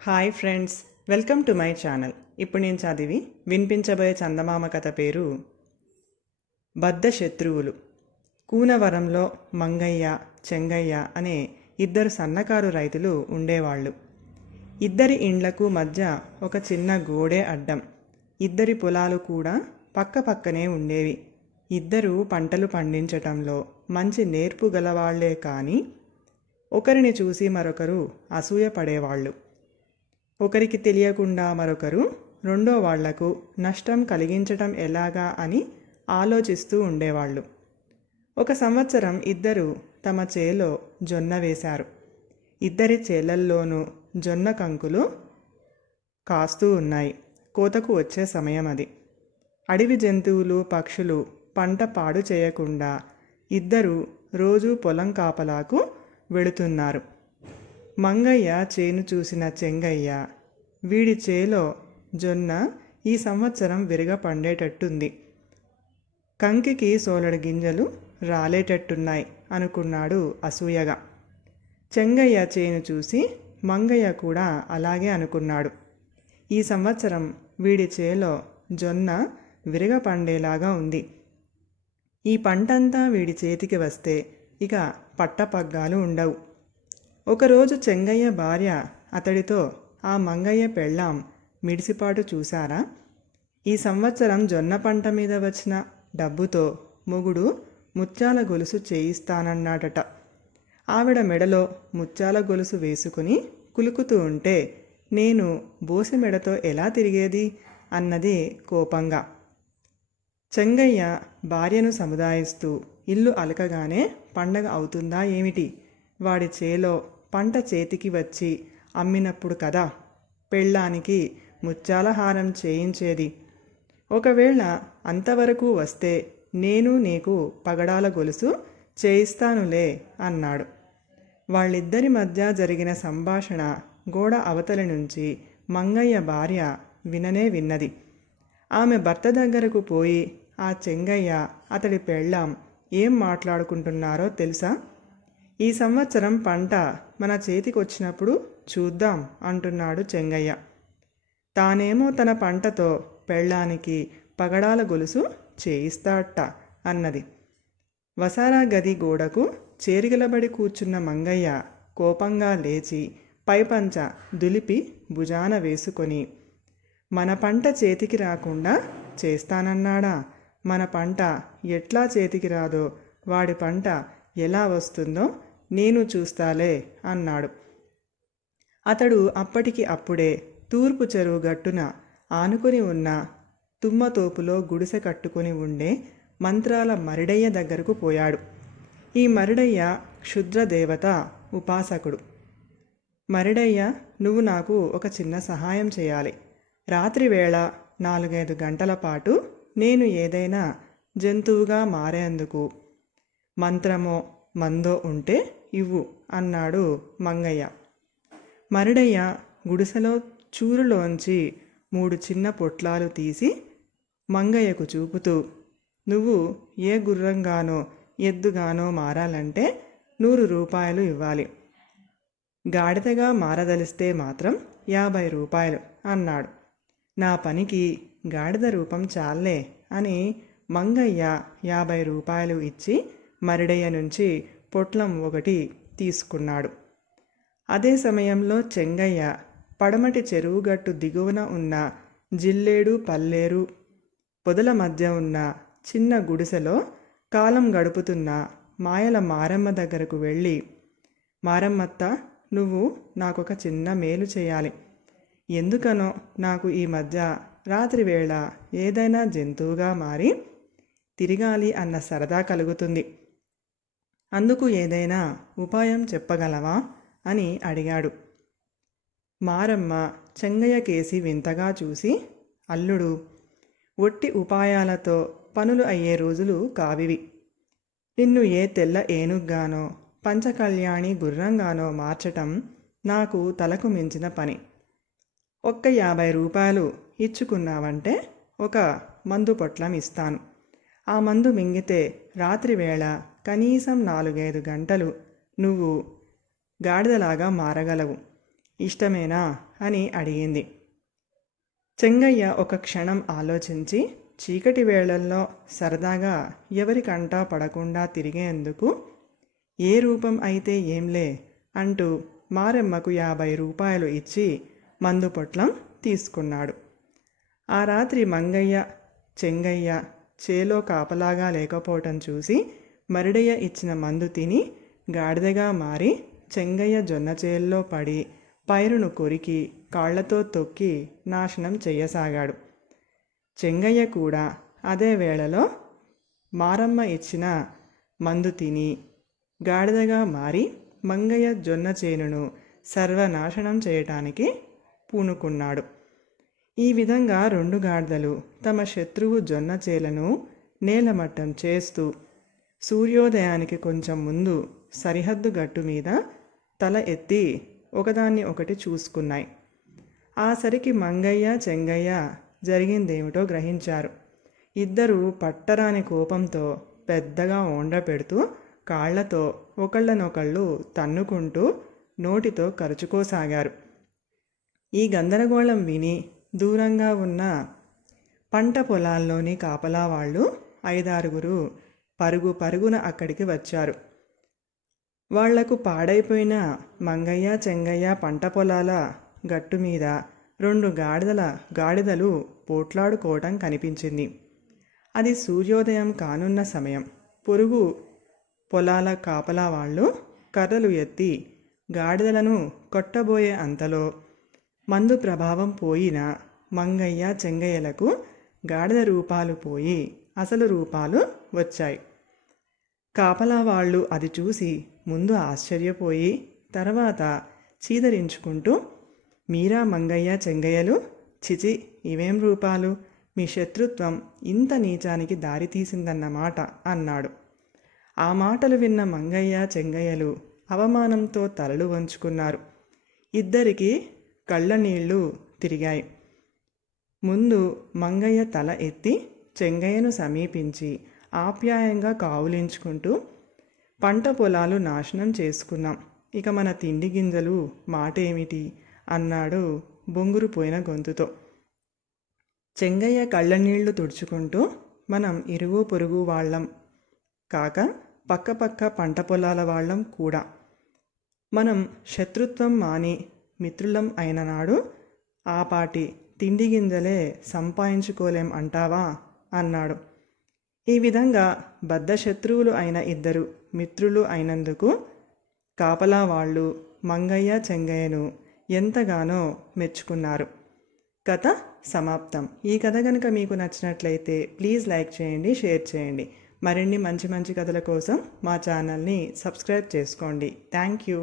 Hi friends, welcome to my channel. ఇప్పుడు నేను చదివి వినిపించబోయే చందమామ కథ పేరు బద్ధ శత్రువులు. కూనవరంలో మంగయ్య, చెంగయ్య అనే ఇద్దరు సన్నకారు రైతులు ఉండేవాళ్ళు. ఇద్దరి ఇండ్లకు మధ్య ఒక చిన్న గోడే అడ్డం. ఇద్దరి పొలాలు కూడా పక్క పక్కనే ఉండేవి. ఇద్దరు పంటలు పండించటంలో మంచి నేర్పు గలవాళ్లే కానీ ఒకరిని చూసి మరొకరు అసూయ పడేవాళ్ళు. ఒకరికి తెలియకుండా మరొకరు రెండో వాళ్లకు నష్టం కలిగించటం ఎలాగా అని ఆలోచిస్తూ ఉండేవాళ్ళు. ఒక సంవత్సరం ఇద్దరు తమ చేలో జొన్న వేశారు. ఇద్దరి చేలల్లోనూ జొన్న కంకులు కాస్తూ ఉన్నాయి. కోతకు వచ్చే సమయం అది. అడవి జంతువులు, పక్షులు పంట పాడు చేయకుండా ఇద్దరు రోజూ పొలం కాపలాకు వెళుతున్నారు. మంగయ్య చేను చూసిన చెంగయ్య, వీడి చేలో జొన్న ఈ సంవత్సరం విరగ పండేటట్టుంది, కంకికి సోలెడు గింజలు రాలేటట్టున్నాయి అనుకున్నాడు అసూయగా. చెంగయ్య చేను చూసి మంగయ్య కూడా అలాగే అనుకున్నాడు. ఈ సంవత్సరం వీడి చేలో జొన్న విరగ పండేలాగా ఉంది. ఈ పంటంతా వీడి చేతికి వస్తే ఇక పట్టపగ్గాలు ఉండవు. ఒకరోజు చెంగయ్య భార్య అతడితో, ఆ మంగయ్య పెళ్ళాం మిడిసిపాటు చూశారా? ఈ సంవత్సరం జొన్న పంట మీద వచ్చిన డబ్బుతో మొగుడు ముత్యాల గొలుసు చేయిస్తానన్నాడట. ఆవిడ మెడలో ముత్యాల గొలుసు వేసుకుని కులుకుతూ ఉంటే నేను బోసి మెడతో ఎలా తిరిగేది అన్నది కోపంగా. చెంగయ్య భార్యను సముదాయిస్తూ, ఇల్లు అలకగానే పండగ అవుతుందా ఏమిటి? వాడి చేలో పంట చేతికి వచ్చి అమ్మినప్పుడు కదా పెళ్ళానికి ముత్యాల హారం చేయించేది. ఒకవేళ అంతవరకు వస్తే నేను నీకు పగడాల గొలుసు చేయిస్తానులే అన్నాడు. వాళ్ళిద్దరి మధ్య జరిగిన సంభాషణ గోడ అవతలి నుంచి మంగయ్య భార్య విననే విన్నది. ఆమె భర్త దగ్గరకు పోయి, ఆ చెంగయ్య అతడి పెళ్ళాం ఏం మాట్లాడుకుంటున్నారో తెలుసా? ఈ సంవత్సరం పంట మన చేతికొచ్చినప్పుడు చూద్దాం అంటున్నాడు చెంగయ్య. తానేమో తన పంటతో పెళ్ళానికి పగడాల గొలుసు చేయిస్తాడట అన్నది. వసారా గది గోడకు చేరిగలబడి కూర్చున్న మంగయ్య కోపంగా లేచి పైపంచ దులిపి భుజాన వేసుకొని, మన పంట చేతికి రాకుండా చేస్తానన్నాడా? మన పంట ఎట్లా చేతికి రాదో వాడి పంట ఎలా వస్తుందో నేను చూస్తాలే అన్నాడు. అతడు అప్పటికి అప్పుడే తూర్పు చెరువు గట్టున ఆనుకొని ఉన్న తుమ్మతోపులో గుడిసె కట్టుకుని ఉండే మంత్రాల మరిడయ్య దగ్గరకు పోయాడు. ఈ మరిడయ్య క్షుద్రదేవత ఉపాసకుడు. మరిడయ్య, నువ్వు నాకు ఒక చిన్న సహాయం చేయాలి. రాత్రివేళ 4-5 గంటల పాటు నేను ఏదైనా జంతువుగా మారేందుకు మంత్రమో మందో ఉంటే ఇవ్వు అన్నాడు మంగయ్య. మరిడయ్య గుడిసెలో చూరులోంచి 3 చిన్న పొట్లాలు తీసి మంగయ్యకు చూపుతూ, నువ్వు ఏ గుర్రంగానో ఎద్దుగానో మారాలంటే 100 రూపాయలు ఇవ్వాలి. గాడిదగా మారదలిస్తే మాత్రం 50 రూపాయలు అన్నాడు. నా పనికి గాడిద రూపం చాలే అని మంగయ్య 50 రూపాయలు ఇచ్చి మరిడయ్య నుంచి పొట్లం ఒకటి తీసుకున్నాడు. అదే సమయంలో చెంగయ్య పడమటి చెరువుగట్టు దిగువన ఉన్న జిల్లేడు పల్లేరు పొదల మధ్య ఉన్న చిన్న గుడిసెలో కాలం గడుపుతున్న మాయల మారమ్మ దగ్గరకు వెళ్ళి, మారమ్మత్త, నువ్వు నాకొక చిన్న మేలు చేయాలి. ఎందుకనో నాకు ఈ మధ్య రాత్రివేళ ఏదైనా జంతువుగా మారి తిరగాలి అన్న సరదా కలుగుతుంది. అందుకు ఏదైనా ఉపాయం చెప్పగలవా అని అడిగాడు. మారమ్మ చెంగయ్య కేసి వింతగా చూసి, అల్లుడు, ఒట్టి ఉపాయాలతో పనులు అయ్యే రోజులు కావివి. నిన్ను ఏ తెల్ల ఏనుగ్గానో పంచకళ్యాణి గుర్రంగానో మార్చటం నాకు తలకు మించిన పని. ఒక్క 50 రూపాయలు ఇచ్చుకున్నావంటే ఒక మందు పొట్లం ఇస్తాను. ఆ మందు మింగితే రాత్రివేళ కనీసం 4-5 గంటలు నువ్వు గాడిదలాగా మారగలవు. ఇష్టమేనా అని అడిగింది. చెంగయ్య ఒక క్షణం ఆలోచించి చీకటి వేళల్లో సరదాగా ఎవరికంటా పడకుండా తిరిగేందుకు ఏ రూపం అయితే ఏంలే అంటూ మారెమ్మకు 50 రూపాయలు ఇచ్చి మందు పొట్లం తీసుకున్నాడు. ఆ రాత్రి మంగయ్య చెంగయ్య చేలో కాపలాగా లేకపోవటం చూసి మరిడయ్య ఇచ్చిన మందు తిని గాడిదగా మారి చెంగయ్య జొన్న చేల్లో పడి పైరును కొరికి కాళ్లతో తొక్కి నాశనం చెయ్యసాగాడు. చెంగయ్య కూడా అదే వేళలో మారమ్మ ఇచ్చిన మందు తిని గాడిదగా మారి మంగయ్య జొన్న చేనును సర్వనాశనం చేయటానికి పూనుకున్నాడు. ఈ విధంగా 2 గాడిదలు తమ శత్రువు జొన్న చేలను నేలమట్టం చేస్తూ సూర్యోదయానికి కొంచెం ముందు సరిహద్దు గట్టు మీద తల ఎత్తి ఒకదాన్ని ఒకటి చూసుకున్నాయి. ఆ సరికి మంగయ్య చెంగయ్య జరిగిందేమిటో గ్రహించారు. ఇద్దరూ పట్టరాని కోపంతో పెద్దగా ఓండ్ర పెడుతూ కాళ్లతో ఒకళ్ళనొకళ్ళు తన్నుకుంటూ నోటితో కరుచుకోసాగారు. ఈ గందరగోళం విని దూరంగా ఉన్న పంట పొలాల్లోని కాపలా వాళ్ళు 5-6 పరుగు పరుగున అక్కడికి వచ్చారు. వాళ్లకు పాడైపోయిన మంగయ్య చెంగయ్య పంట పొలాల గట్టు మీద 2 గాడిదలు పోట్లాడుకోవటం కనిపించింది. అది సూర్యోదయం కానున్న సమయం. పొరుగు పొలాల కాపలా వాళ్ళు కర్రలు ఎత్తి గాడిదలను కొట్టబోయే అంతలో మందు ప్రభావం పోయిన మంగయ్య చెంగయ్యలకు గాడిద రూపాలు పోయి అసలు రూపాలు వచ్చాయి. కాపలా వాళ్ళు అది చూసి ముందు ఆశ్చర్యపోయి తర్వాత చీదరించుకుంటూ, మీరా మంగయ్య చెంగయ్యలు, చిచి ఇవేం రూపాలు, మీ శత్రుత్వం ఇంత నీచానికి దారితీసిందన్నమాట అన్నాడు. ఆ మాటలు విన్న మంగయ్య చెంగయ్యలు అవమానంతో తలలు వంచుకున్నారు. ఇద్దరికీ కళ్ళ నీళ్లు తిరిగాయి. ముందు మంగయ్య తల ఎత్తి చెంగయ్యను సమీపించి ఆప్యాయంగా కావులించుకుంటూ, పంట పొలాలు నాశనం చేసుకున్నాం, ఇక మన తిండి గింజలు మాటేమిటి అన్నాడు బొంగురుపోయిన గొంతుతో. చెంగయ్య కళ్ళనీళ్లు తుడుచుకుంటూ, మనం ఇరుగు పొరుగు వాళ్ళం కాక పక్కపక్క పంట పొలాల వాళ్ళం కూడా. మనం శత్రుత్వం మాని మిత్రులం అయిన నాడు ఆపాటి తిండి గింజలే సంపాదించుకోలేం అంటావా అన్నాడు. ఈ విధంగా బద్ధ శత్రువులు అయిన ఇద్దరు మిత్రులు అయినందుకు కాపలా వాళ్ళు మంగయ్య చెంగయ్యను ఎంతగానో మెచ్చుకున్నారు. కథ సమాప్తం. ఈ కథ కనుక మీకు నచ్చినట్లయితే ప్లీజ్ లైక్ చేయండి, షేర్ చేయండి. మరిన్ని మంచి మంచి కథల కోసం మా ఛానల్ని సబ్స్క్రైబ్ చేసుకోండి. Thank you.